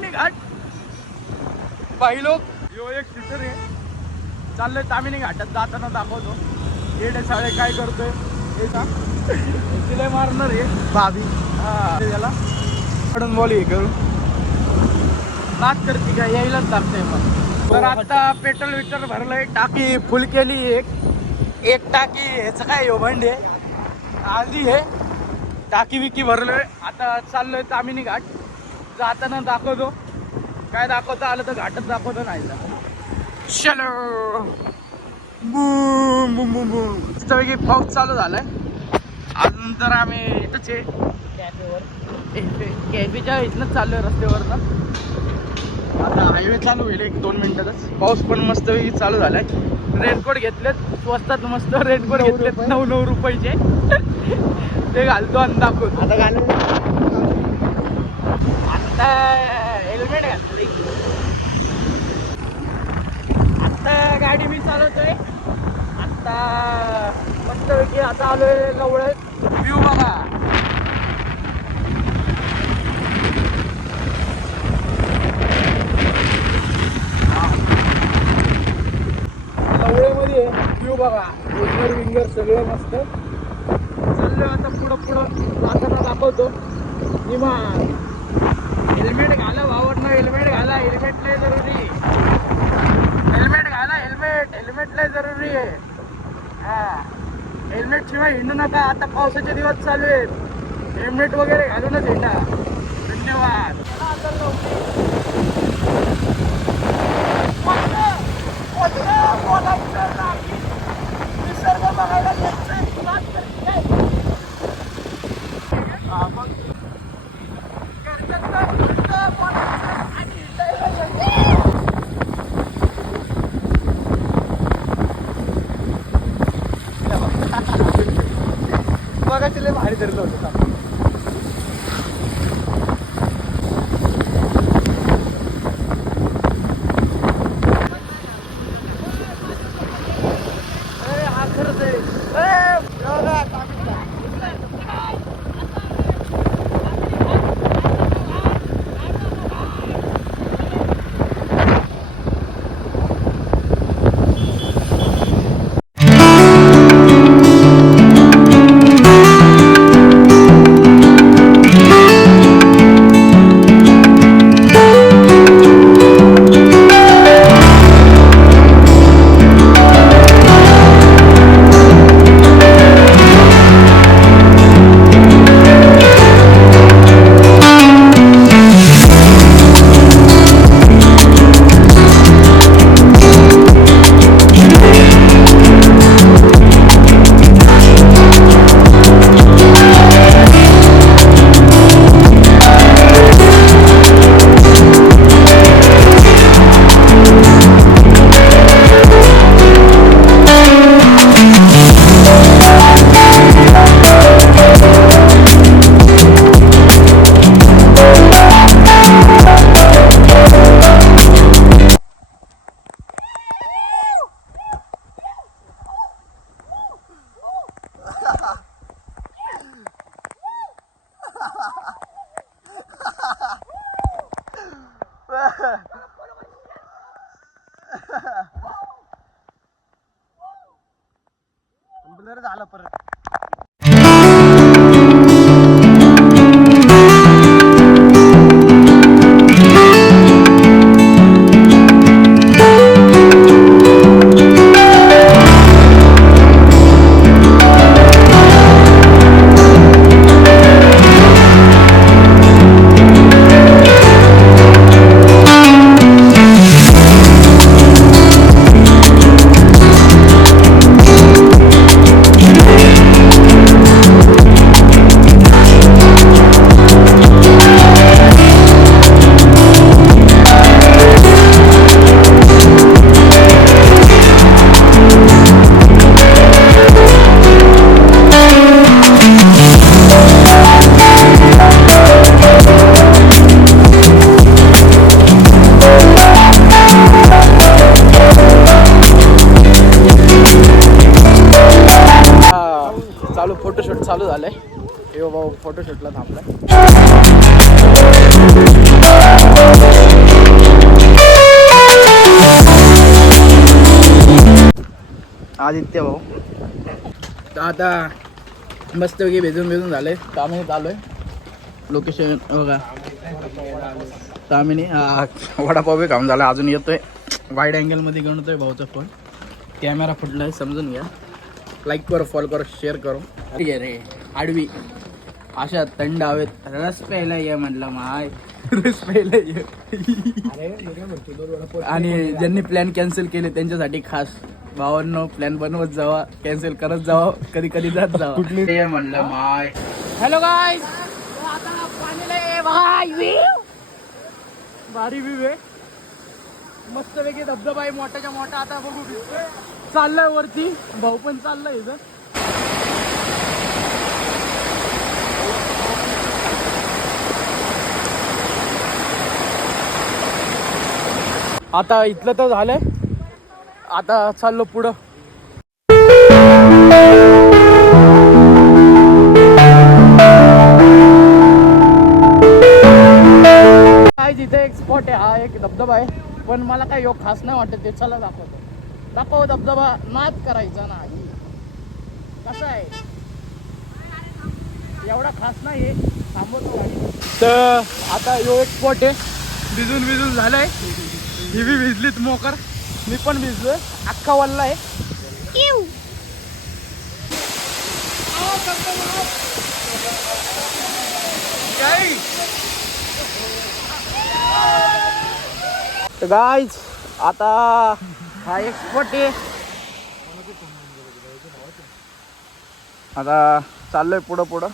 तामिनी घाट बाई लोक यो एक शूटर आहे चाललोय तामिनी घाटात जाताना दाखवतो येडे साळे काय करतोय हे सांग तिला मारणार आहे भाभी हा त्याला कडून बोल हे करू नाच करते का यायलाच लागतंय मग तर आता पेट्रोल विटर भरलंय टाकी फुल केली एक टाकी ह्याचं काय हो भांडे आधी हे टाकी विकी भरलोय आता चाललोय तामिनी घाट जाताना दाखवतो काय दाखवता आलं तर घाटच दाखवतो नाही चलो बूम बूम बूम बूम मस्तपैकी पाऊस चालू झालाय अजून तर आम्ही इथंच आहे कॅफेच्या इथनंच चाललोय रस्त्यावरनं आता हायवे चालू होईल 1-2 मिनिटातच पाऊस पण मस्तपैकी चालू झालाय रेनकोट घेतलेत स्वस्तात मस्त रेनकोट घेतलेत 9 रुपयाचे ते घालतो आणि दाखवतो आता आता हेल्मेट घातलं आता गाडी मी चालवतोय आता मस्तपैकी आता आलोय लवळत व्ह्यू बघा लवळेमध्ये व्ह्यू बघा विंगर सगळं मस्त चाललोय आता पुढं जाताना दाखवतो निवांत हेल्मेट घाला वावरनं हेल्मेट घाला हेल्मेट लय जरुरी हेल्मेट घाला हेल्मेट लय जरुरी आहे हा हेल्मेट शिवाय हिंडू नका आता पावसाचे दिवस चालू आहेत हेल्मेट वगैरे घालूनच हिंडा धन्यवाद निसर्ग बघायला बघा तिला भारी धरलं होतं हा खरंच आहे झालं परत फोटोशूट चालू झालंय हे भाऊ फोटोशूटला थांबलाय आदित्य भाऊ. तर आता मस्तपैकी भिजून झाले. तामिनी चालू आहे. लोकेशन बघा तामिनी. वडापाव बी खाऊन झाला. अजून येतोय वाईड अँगलमध्ये घेऊन येतोय भाऊचा फोन. कॅमेरा फुटला आहे समजून घ्या. लाईक करो, फॉलो करो, शेअर करो. ठीक आहे रे आडवी अशा थंड हवेत रस प्यायला ये म्हटलं माय. रस प्यायला ये. आणि ज्यांनी प्लॅन कॅन्सल केले त्यांच्यासाठी खास भावांनो, प्लॅन बनवत जावा, कॅन्सल करत जावा, कधी कधी जात जावा. कुठली म्हणलं माय. हॅलो गाईज, आता पाणीला ये भाई. भारी व्ह्यू आहे. मस्तपैकी धबधबा आहे मोठ्याच्या मोठा. आता बघू चाललंय वरती. भाऊ पण चाललंय इथं. आता इथलं तर झालंय. आता चाललो पुढं. इथे एक स्पॉट आहे. हा एक धबधबा आहे. पण मला काही योग खास नाही वाटत ते. चला दाखव धबधबा. नाद करायचा ना. कसा आहे एवढा खास नाही आहे. थांबवतो गाडी. तर आता यो एक स्पॉट आहे. भिजून झालंय. ही बी भिजलीत मोकर. मी पण भिजलोय. अख्खा वल्ला आहे. तर गाईज आता हा एक स्पॉट आहे. आता चाललोय पुढं.